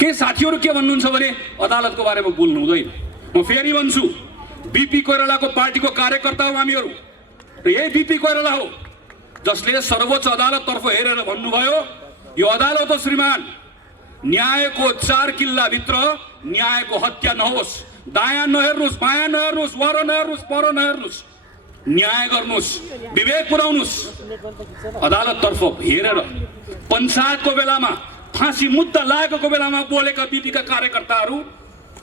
के साथीहरु के भन्नुहुन्छ भने अदालतको बारेमा बोल्नु हुँदैन। म फेरि भन्छु, बीपी कोइरालाको पार्टीको कार्यकर्ता हौ हामीहरु र यही बीपी कोइराला हो जसले सर्वोच्च अदालततर्फ हेरेर भन्नुभयो यो अदालत हो श्रीमान, न्यायको 4 किल्ला भित्र न्यायको हत्या नहोस्, दायाँ नहेर्नुस्, बायाँ नहेर्नुस्, वर नहेर्नुस्, पर नहेर्नुस्, न्याय गर्नुस्, विवेक पुर्याउनुस्। अदालततर्फ हेरेर पञ्चायतको बेलामा फाँसी मुद्दा लागेको बेलामा बोलेका बीपीका कार्यकर्ताहरू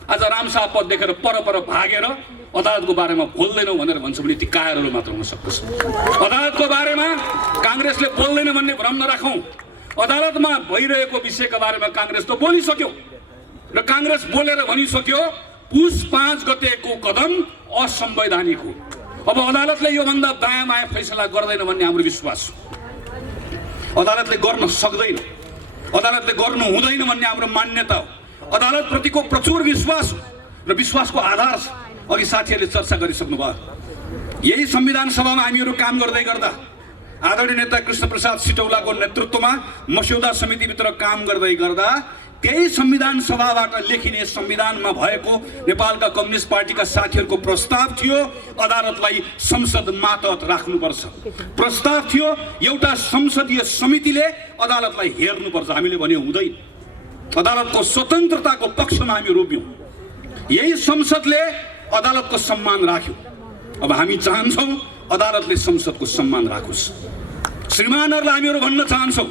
आज रामशाह पद देखेर पर भागेर अदालतको बारेमा बोल्दैनौ भनेर भन्छ भने ती कायरहरू मात्र हुन सक्छ। अदालतको बारेमा कांग्रेसले बोल्दैन भन्ने भ्रम नराखौं। अदालतमा भइरहेको विषयका बारेमा कांग्रेस त बोलिसक्यो र कांग्रेस बोलेर भनिसक्यो पुस 5 गतेको कदम असंवैधानिक हो। अब अदालतले यो भन्दा दायाँ बायाँ फैसला गर्दैन भन्ने हाम्रो विश्वास हो। अदालतले गर्न सक्दैन, अदालतले गर्नु हुँदैन भन्ने हाम्रो मान्यता हो। अदालत प्रतिको प्रचुर विश्वास र विश्वासको आधार छ। अघि साथीहरूले चर्चा गरिसक्नु भयो। यही संविधान सभामा हामीहरू काम गर्दै गर्दा आदरणीय नेता कृष्णप्रसाद सिटौलाको नेतृत्वमा मस्यौदा समितिभित्र काम गर्दै गर्दा त्यही संविधान सभाबाट लेखिने संविधानमा भएको नेपालका कम्युनिस्ट पार्टीका साथीहरूको प्रस्ताव थियो अदालतलाई संसद मातहत राख्नुपर्छ। प्रस्ताव थियो एउटा संसदीय समितिले अदालतलाई हेर्नुपर्छ। हामीले भने हुँदैन, अदालतको स्वतन्त्रताको पक्षमा हामी रोप्यौं। यही संसदले अदालतको सम्मान राख्यो। अब हामी चाहन्छौं अदालतले संसदको सम्मान राखोस्। श्रीमानहरुलाई हामीहरु भन्न चाहन्छौं,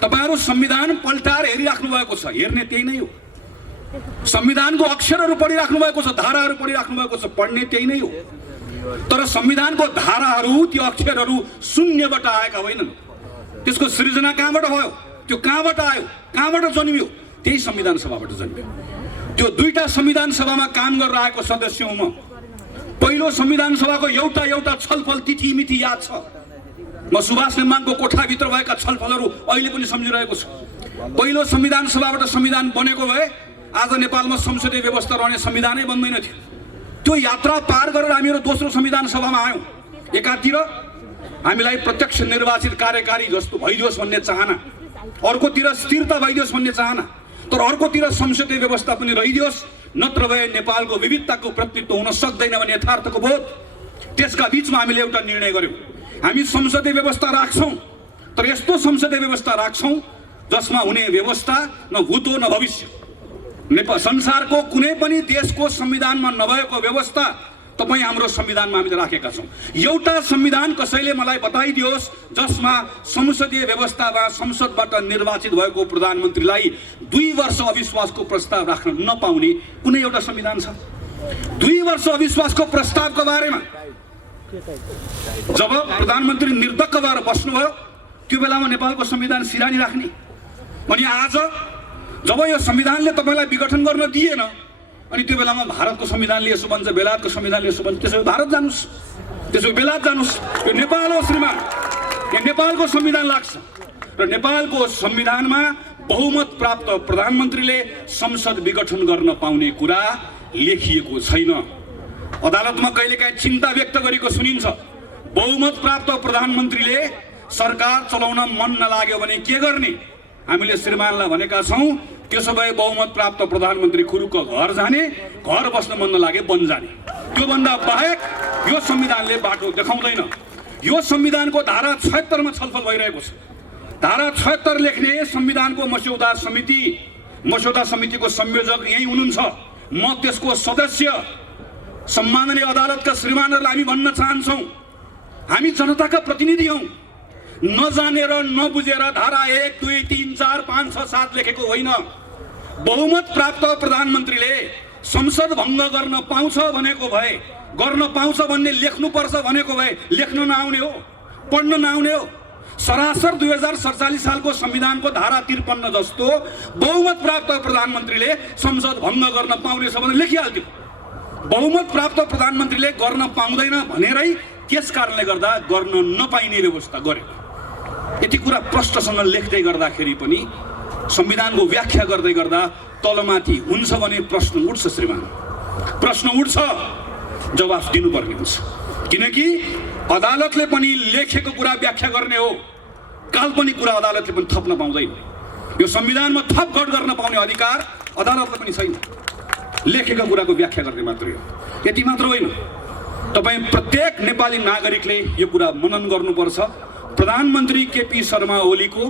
तपाईहरु संविधान पल्टाएर हेरिराख्नु भएको छ, हेर्ने त्यही नै हो। संविधानको अक्षरहरू पढिराख्नु भएको छ, धाराहरू पढिराख्नु भएको छ, पढ्ने त्यही नै हो। तर संविधानको धाराहरू, ती अक्षरहरू शून्यबाट आएका होइनन्। त्यसको सृजना कहाँबाट भयो, त्यो कहाँबाट आयो, कहाँबाट जन्मियो? त्यही संविधान सभाबाट जन्मियो। त्यो दुईटा संविधान सभामा काम गरेर आएको सदस्य हुँ म। पहिलो संविधान सभाको एउटा छलफल तिथिमिति याद छ। म सुभाष नेमाङको कोठाभित्र भएका छलफलहरू अहिले पनि सम्झिरहेको छु। पहिलो संविधान सभाबाट संविधान बनेको भए आज नेपालमा संसदीय व्यवस्था रहने संविधानै बन्दैन थियो। त्यो यात्रा पार गरेर हामीहरू दोस्रो संविधान सभामा आयौँ। एकातिर हामीलाई प्रत्यक्ष निर्वाचित कार्यकारी जस्तो भइदियोस् भन्ने चाहना, अर्कोतिर स्थिरता भइदियोस् भन्ने चाहना, तर अर्कोतिर संसदीय व्यवस्था पनि रहिदियोस्, नत्र भए नेपालको विविधताको प्रतिनिधित्व हुन सक्दैन भन्ने यथार्थको बोध। त्यसका बीचमा हामीले एउटा निर्णय गर्यौं, हामी संसदीय व्यवस्था राख्छौं, तर यस्तो संसदीय व्यवस्था राख्छौं जसमा हुने व्यवस्था न भूत हो न भविष्य। नेपाल संसारको कुनै पनि देशको संविधानमा नभएको व्यवस्था तपाई हाम्रो संविधानमा हामीले राखेका छौं। एउटा संविधान कसैले मलाई बताइदियोस् जसमा संसदीय व्यवस्थामा संसदबाट निर्वाचित भएको प्रधानमन्त्रीलाई 2 वर्ष अविश्वासको प्रस्ताव राख्न नपाउने कुनै एउटा संविधान छ? 2 वर्ष अविश्वासको प्रस्तावको बारेमा जब प्रधानमन्त्री निर्धक्क भएर बस्नुभयो त्यो बेलामा नेपालको संविधान सिरानी राख्ने, अनि आज जब यो संविधानले तपाईलाई विघटन गर्न दिएन अनि त्यो बेलामा भारतको संविधानले यसो भन्छ, बेलायतको संविधानले यसो भन्छ, त्यसो भारत जानुस्, त्यसो बेलायत जानुस्। यो नेपाल हो श्रीमान, यो नेपालको संविधान लाग्छ र नेपालको संविधानमा बहुमत प्राप्त प्रधानमन्त्रीले संसद विघटन गर्न पाउने कुरा लेखिएको छैन। अदालतमा कहिलेकाहीँ चिन्ता व्यक्त गरेको सुनिन्छ, बहुमत प्राप्त प्रधानमन्त्रीले सरकार चलाउन मन नलाग्यो भने के गर्ने? हामीले श्रीमानलाई भनेका छौं त्यसो भए बहुमत प्राप्त प्रधानमन्त्री खुरुक्क घर जाने, घर बस्न मन नलागे वन जाने। त्यो भन्दा बाहेक यो संविधानले बाटो देखाउँदैन। यो संविधानको धारा 76 मा छलफल भइरहेको छ। धारा 76 लेख्ने संविधानको मस्यौदा समितिको संयोजक यही हुनुहुन्छ, म त्यसको सदस्य। सम्माननीय अदालतका श्रीमानहरुलाई हामी भन्न चाहन्छौं, हामी जनताका प्रतिनिधि हौं। नजानेर नबुझेर धारा 1, 2, 3, 4, 5, 6, 7 लेखेको होइन। बहुमत प्राप्त प्रधानमन्त्रीले संसद भङ्ग गर्न पाउँछ भनेको भए, गर्न पाउँछ भन्ने लेख्नुपर्छ भनेको भए लेख्न नआउने हो, पढ्न नआउने हो। सरासर 2047 सालको संविधानको धारा 53 जस्तो बहुमत प्राप्त प्रधानमन्त्रीले संसद भङ्ग गर्न पाउने छ भने लेखिहाल्थ्यो। बहुमत प्राप्त प्रधानमन्त्रीले गर्न पाउँदैन भनेरै त्यस कारणले गर्दा गर्न नपाइने व्यवस्था गर्यो। यति कुरा प्रष्टसँग लेख्दै गर्दाखेरि पनि संविधानको व्याख्या गर्दै गर्दा तलमाथि हुन्छ भने प्रश्न उठ्छ श्रीमान, प्रश्न उठ्छ, जवाफ दिनुपर्ने हुन्छ। किनकि अदालतले पनि लेखेको कुरा व्याख्या गर्ने हो, काल्पनिक कुरा अदालतले पनि थप्न पाउँदैन। यो संविधानमा थप गड गर्न पाउने अधिकार अदालतलाई पनि छैन। लेखेका कुराको व्याख्या गर्ने मात्रै हो। यति मात्र होइन, तपाईँ प्रत्येक नेपाली नागरिकले यो कुरा मनन गर्नुपर्छ। प्रधानमन्त्री केपी शर्मा ओलीको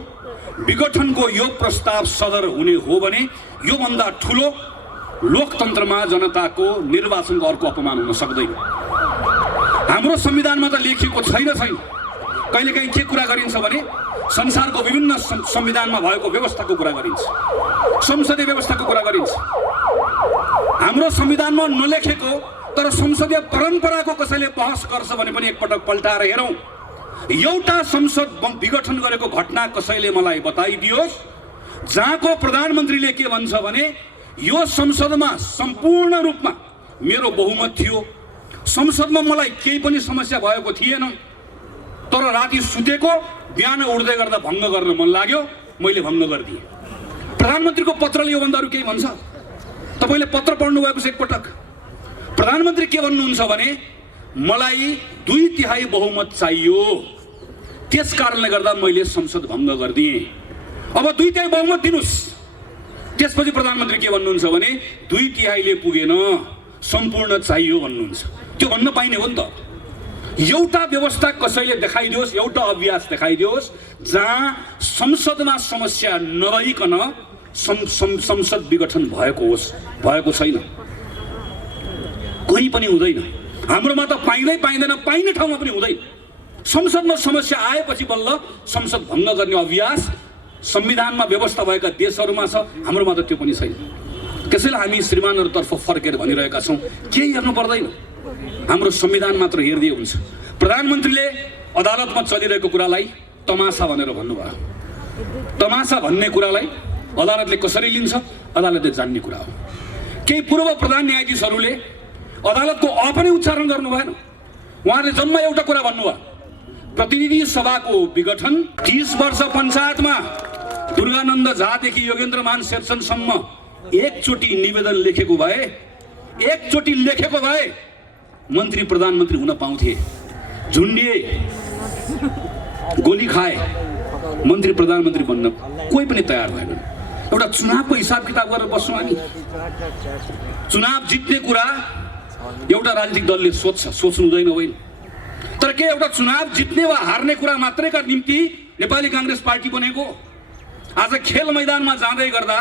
विघटनको यो प्रस्ताव सदर हुने हो भने योभन्दा ठुलो लोकतन्त्रमा जनताको निर्वाचनको अर्को अपमान हुन सक्दैन। हाम्रो संविधानमा त लेखिएको छैन। कहिलेकाहीँ के कुरा गरिन्छ भने संसारको विभिन्न संविधानमा भएको व्यवस्थाको कुरा गरिन्छ, संसदीय व्यवस्थाको कुरा गरिन्छ। हाम्रो संविधानमा नलेखेको तर संसदीय परम्पराको कसैले बहस गर्छ भने पनि एकपटक पल्टाएर हेरौँ। एउटा संसद विघटन गरेको घटना कसैले मलाई बताइदियोस् जहाँको प्रधानमन्त्रीले के भन्छ भने यो संसदमा सम्पूर्ण रूपमा मेरो बहुमत थियो, संसदमा मलाई केही पनि समस्या भएको थिएन, तर राति सुतेको बिहान उठ्दै गर्दा भङ्ग गर्न मन लाग्यो, मैले भङ्ग गरिदिएँ। प्रधानमन्त्रीको पत्रले योभन्दा अरू केही भन्छ? तपाईँले पत्र पढ्नु भएको छ एकपटक? प्रधानमन्त्री के भन्नुहुन्छ भने मलाई 2/3 बहुमत चाहियो, त्यस कारणले गर्दा मैले संसद भङ्ग गरिदिएँ। अब 2/3 बहुमत दिनुहोस्। त्यसपछि प्रधानमन्त्री के भन्नुहुन्छ भने 2/3 पुगेन, सम्पूर्ण चाहियो भन्नुहुन्छ। त्यो भन्न पाइने हो नि त। एउटा व्यवस्था कसैले देखाइदियोस्, एउटा अभ्यास देखाइदियोस् जहाँ संसदमा समस्या नरहिकन संसद विघटन भएको होस्। भएको छैन, कहीँ पनि हुँदैन। हाम्रोमा त पाइँदैन, पाइने ठाउँमा पनि हुँदैन। संसदमा समस्या आएपछि बल्ल संसद भङ्ग गर्ने अभ्यास संविधानमा व्यवस्था भएका देशहरूमा छ, हाम्रोमा त त्यो पनि छैन। त्यसैले हामी श्रीमानहरूतर्फ फर्केर भनिरहेका छौँ, केही हेर्नु पर्दैन, हाम्रो संविधान मात्र हेर्दै हुन्छ। प्रधानमन्त्रीले अदालतमा चलिरहेको कुरालाई तमासा भनेर भन्नुभयो। तमासा भन्ने कुरालाई अदालतले कसरी लिन्छ, अदालतले जान्ने कुरा हो। केही पूर्व प्रधान न्यायाधीशहरूले अदालतको पनि उच्चारण गर्नु भएन। उहाँले जम्मा एउटा कुरा भन्नुभयो, प्रतिनिधि सभाको विघटन 30 वर्ष पञ्चायतमा दुर्गानन्द झादेखि योगेन्द्रमान शेरचनसम्म एकचोटि निवेदन लेखेको भए मन्त्री प्रधानमन्त्री हुन पाउँथे। झुन्डिए, गोली खाए, मन्त्री प्रधानमन्त्री बन्न कोही पनि तयार भएन। एउटा चुनावको हिसाब किताब गरेर बस्छौँ हामी। चुनाव जित्ने कुरा एउटा राजनीतिक दलले सोच्नु हुँदैन होइन, तर के एउटा चुनाव जित्ने वा हार्ने कुरा मात्रैका निम्ति नेपाली काङ्ग्रेस पार्टी बनेको? आज खेल मैदानमा जाँदै गर्दा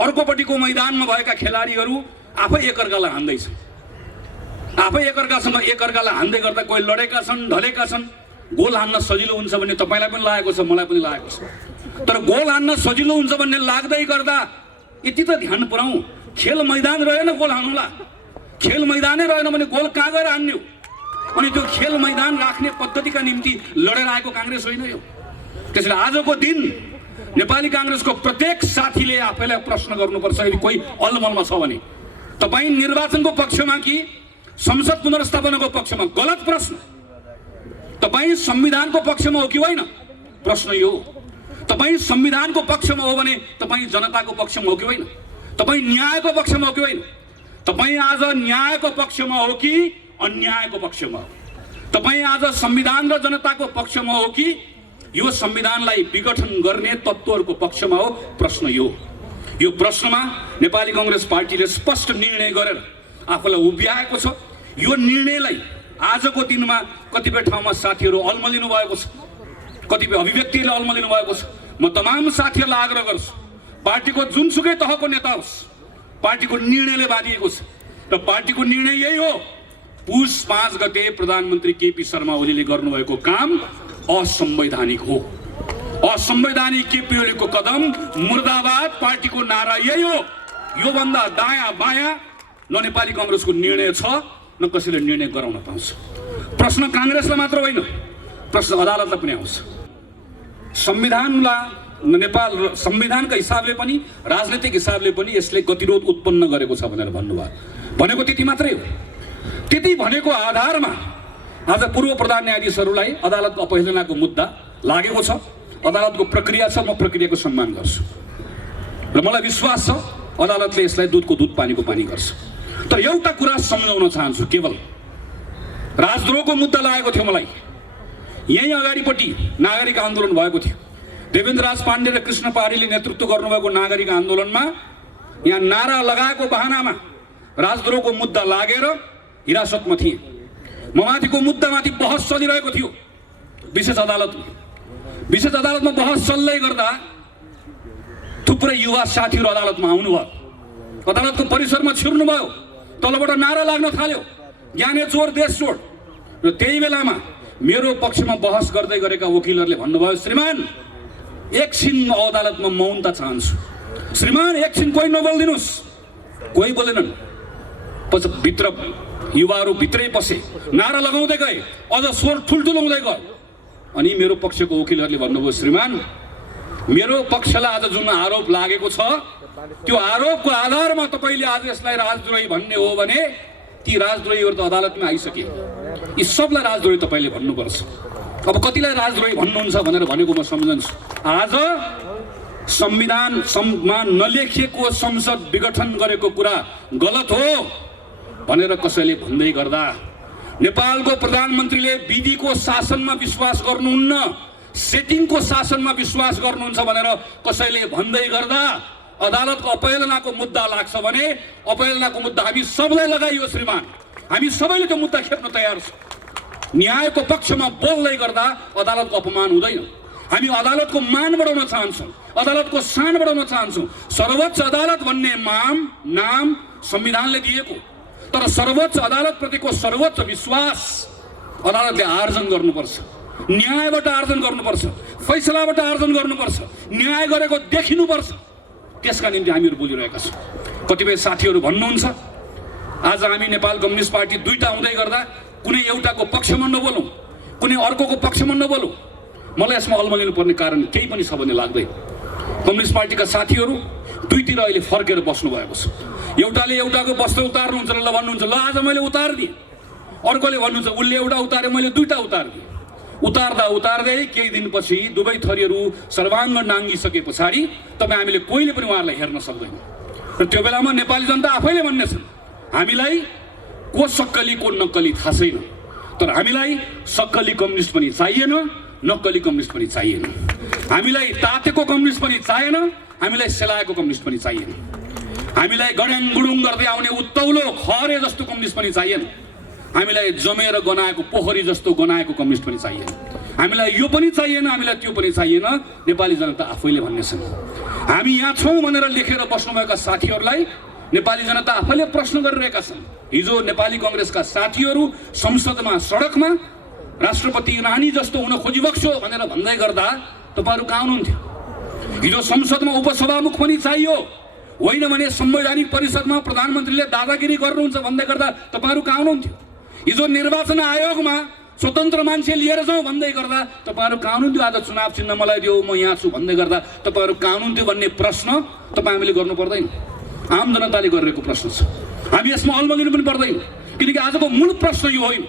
अर्कोपट्टिको मैदानमा भएका खेलाडीहरू आफै एकअर्कालाई हान्दैछन्, आफै एकअर्कालाई हान्दै गर्दा कोही लडेका छन्, ढलेका छन्। गोल हान्न सजिलो हुन्छ भन्ने तपाईँलाई पनि लागेको छ, मलाई पनि लागेको छ, तर गोल हान्न सजिलो हुन्छ भन्ने लाग्दै गर्दा यति त ध्यान पुऱ्याउँ, खेल मैदान रहेन गोल हान्नुला। खेल मैदानै रहेन भने गोल कहाँ गएर हान्ने हो? अनि त्यो खेल मैदान राख्ने पद्धतिका निम्ति लडेर आएको काङ्ग्रेस होइन यो। त्यसैले आजको दिन नेपाली काङ्ग्रेसको प्रत्येक साथीले आफैलाई प्रश्न गर्नुपर्छ, यदि कोही अलमलमा छ भने तपाईँ निर्वाचनको पक्षमा कि संसद पुनर्स्थापनाको पक्षमा? गलत प्रश्न। तपाईँ संविधानको पक्षमा हो कि होइन? प्रश्न यो। तपाईँ संविधानको पक्षमा हो भने तपाईँ जनताको पक्षमा हो कि होइन? तपाईँ न्यायको पक्षमा हो कि होइन? तपाईँ आज न्यायको पक्षमा हो कि अन्यायको पक्षमा हो? तपाईँ आज संविधान र जनताको पक्षमा हो कि यो संविधानलाई विघटन गर्ने तत्त्वहरूको पक्षमा हो? प्रश्न यो प्रश्नमा नेपाली काङ्ग्रेस पार्टीले स्पष्ट निर्णय गरेर आफूलाई उभ्याएको छ। यो निर्णयलाई आजको दिनमा कतिपय ठाउँमा साथीहरू अल्मलिनु भएको छ, कतिपय अभिव्यक्तिहरूले अल्मलिनु भएको छ। म तमाम साथीहरूलाई आग्रह गर्छु, पार्टीको जुनसुकै तहको नेता होस्, पार्टीको निर्णयले बाँधिएको छ र पार्टीको निर्णय यही हो। पुस 5 गते प्रधानमन्त्री केपी शर्मा ओलीले गर्नुभएको काम असंवैधानिक हो। असंवैधानिक केपी ओलीको कदम मुर्दाबाद पार्टीको नारा यही हो। योभन्दा दायाँ बायाँ न नेपाली काङ्ग्रेसको निर्णय छ, न कसैले निर्णय गराउन पाउँछ। प्रश्न काङ्ग्रेसलाई मात्र होइन, प्रश्न अदालतलाई पनि आउँछ। नेपाल संविधानका हिसाबले पनि राजनैतिक हिसाबले पनि यसले गतिरोध उत्पन्न गरेको छ भनेर भन्नुभयो। भनेको त्यति मात्रै हो। त्यति भनेको आधारमा आज पूर्व प्रधान न्यायाधीशहरूलाई अदालतको अपहेलनाको मुद्दा लागेको छ। अदालतको प्रक्रिया छ, म प्रक्रियाको सम्मान गर्छु र मलाई विश्वास छ अदालतले यसलाई दुधको दुध पानीको पानी गर्छ। तर एउटा कुरा सम्झाउन चाहन्छु, केवल राजद्रोहको मुद्दा लागेको थियो मलाई। यही अगाडिपट्टि नागरिक आन्दोलन भएको थियो, देवेन्द्रराज पाण्डे र कृष्ण पहाडीले नेतृत्व गर्नुभएको नागरिक आन्दोलनमा यहाँ नारा लगाएको बहानामा राजद्रोहको मुद्दा लागेर हिरासतमा थिए। म माथिको मुद्दामाथि बहस चलिरहेको थियो विशेष अदालतमा। विशेष अदालतमा बहस चल्दै गर्दा थुप्रै युवा साथीहरू अदालतमा आउनुभयो। अदालतको परिसरमा छिर्नुभयो। तलबाट नारा लाग्न थाल्यो, ज्ञाने चोर देश छोड। र त्यही बेलामा मेरो पक्षमा बहस गर्दै गरेका वकिलहरूले भन्नुभयो, श्रीमान एकछिन म अदालतमा मौनता चाहन्छु। श्रीमान एकछिन कोही नबोलिदिनुहोस्। कोही बोलेनन्। पछि भित्र युवाहरू भित्रै पसे, नारा लगाउँदै गए, अझ स्वर ठुल्ठुलो हुँदै गयो। अनि मेरो पक्षको वकिलहरूले भन्नुभयो, श्रीमान मेरो पक्षलाई आज जुन आरोप लागेको छ त्यो आरोपको आधारमा तपाईँले आज यसलाई राजद्रोही भन्ने हो भने ती राजद्रोहीहरू त अदालतमा आइसके। यी सबलाई राजद्रोही तपाईँले भन्नुपर्छ। अब कतिलाई राजद्रोही भन्नुहुन्छ भनेर भनेको म सम्झन्छु। आज संविधानमा नलेखिएको संसद विघटन गरेको कुरा गलत हो भनेर कसैले भन्दै गर्दा, नेपालको प्रधानमन्त्रीले विधिको शासनमा विश्वास गर्नुहुन्न, सेटिङको शासनमा विश्वास गर्नुहुन्छ भनेर कसैले भन्दै गर्दा अदालतको अपहेलनाको मुद्दा लाग्छ भने अपहेलनाको मुद्दा हामी सबलाई लगाइयो श्रीमान। हामी सबैले त्यो मुद्दा खेप्न तयार छौँ। न्यायको पक्षमा बोल्दै गर्दा अदालतको अपमान हुँदैन। हामी अदालतको मान बढाउन चाहन्छौँ, अदालतको शान बढाउन चाहन्छौँ। सर्वोच्च अदालत भन्ने नाम संविधानले दिएको, तर सर्वोच्च अदालतप्रतिको सर्वोच्च विश्वास अदालतले आर्जन गर्नुपर्छ। न्यायबाट आर्जन गर्नुपर्छ, फैसलाबाट आर्जन गर्नुपर्छ, न्याय गरेको देखिनुपर्छ। त्यसका निम्ति हामीहरू बोलिरहेका छौँ। कतिपय साथीहरू भन्नुहुन्छ आज हामी नेपाल कम्युनिस्ट पार्टी दुईटा हुँदै गर्दा कुनै एउटाको पक्षमा नबोलौँ, कुनै अर्कोको पक्षमा नबोलौँ। मलाई यसमा अल्मलिनु पर्ने कारण केही पनि छ भन्ने लाग्दैन। कम्युनिस्ट पार्टीका साथीहरू दुईतिर अहिले फर्केर बस्नु भएको छ। एउटाले एउटाको वस्त्र उतार्नुहुन्छ र ल भन्नुहुन्छ, ल आज मैले उतारिदिएँ। अर्कोले भन्नुहुन्छ उसले एउटा उतारे मैले दुईटा उतारिदिएँ। उतार्दा उतार्दै केही दिनपछि दुवै थरीहरू सर्वाङ्ग नाङ्गिसके पछाडि तपाईँ हामीले कोहीले पनि उहाँहरूलाई हेर्न सक्दैन। र त्यो बेलामा नेपाली जनता आफैले भन्नेछन्, हामीलाई को सक्कली को नक्कली थाहा छैन, तर हामीलाई सक्कली कम्युनिस्ट पनि चाहिएन, नक्कली कम्युनिस्ट पनि चाहिएन। हामीलाई तातेको कम्युनिस्ट पनि चाहिएन, हामीलाई सेलाएको कम्युनिस्ट पनि चाहिएन। हामीलाई गड्याङ गुडुङ गर्दै आउने उत्तौलो खरे जस्तो कम्युनिस्ट पनि चाहिएन। हामीलाई जमेर गनाएको पोखरी जस्तो गनाएको कम्युनिस्ट पनि चाहिएन। हामीलाई यो पनि चाहिएन, हामीलाई त्यो पनि चाहिएन। नेपाली जनता आफैले भन्नेछन्। हामी यहाँ छौँ भनेर लेखेर बस्नुभएका साथीहरूलाई नेपाली जनता आफैले प्रश्न गरिरहेका छन्। हिजो नेपाली कङ्ग्रेसका साथीहरू संसदमा सडकमा राष्ट्रपति रानी जस्तो हुन खोजिबक्स्यो भनेर भन्दै गर्दा तपाईँहरू कहाँ हुनुहुन्थ्यो? हिजो संसदमा उपसभामुख पनि चाहियो, होइन भने संवैधानिक परिषदमा प्रधानमन्त्रीले दादागिरी गर्नुहुन्छ भन्दै गर्दा तपाईँहरू कहाँ हुनुहुन्थ्यो? हिजो निर्वाचन आयोगमा स्वतन्त्र मान्छे लिएर जाउँ भन्दै गर्दा तपाईँहरू कहाँ हुनुहुन्थ्यो? आज चुनाव चिन्ह मलाई दियो, म यहाँ छु भन्दै गर्दा तपाईँहरू कहाँ हुनुहुन्थ्यो भन्ने प्रश्न तपाईँ हामीले गर्नु पर्दैन। आम जनताले गरिरहेको प्रश्न छ। हामी यसमा अल्मलिनु पनि पर्दैन, किनकि आजको मूल प्रश्न यो होइन।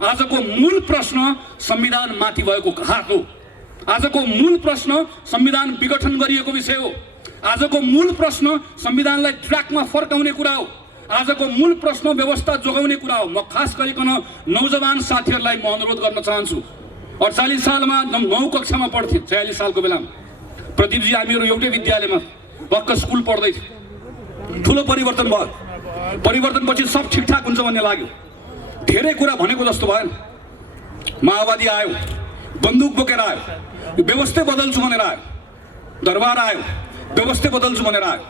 आजको मूल प्रश्न संविधानमाथि भएको घात हो। आजको मूल प्रश्न संविधान विघटन गरिएको विषय हो। आजको मूल प्रश्न संविधानलाई ट्र्याकमा फर्काउने कुरा हो। आजको मूल प्रश्न व्यवस्था जोगाउने कुरा हो। म खास गरिकन नौजवान साथीहरूलाई म अनुरोध गर्न चाहन्छु। 48 सालमा 9 कक्षामा पढ्थेँ, 46 सालको बेलामा प्रदीपजी हामीहरू एउटै विद्यालयमा भक्क स्कुल पढ्दै थियौँ। ठुलो परिवर्तन भयो। परिवर्तनपछि सब ठिकठाक हुन्छ भन्ने लाग्यो। धेरै कुरा भनेको जस्तो भएन। माओवादी आयो, बन्दुक बोकेर आयो, व्यवस्था बदल्छु भनेर आयो। दरबार आयो, व्यवस्था बदल्छु भनेर आयो।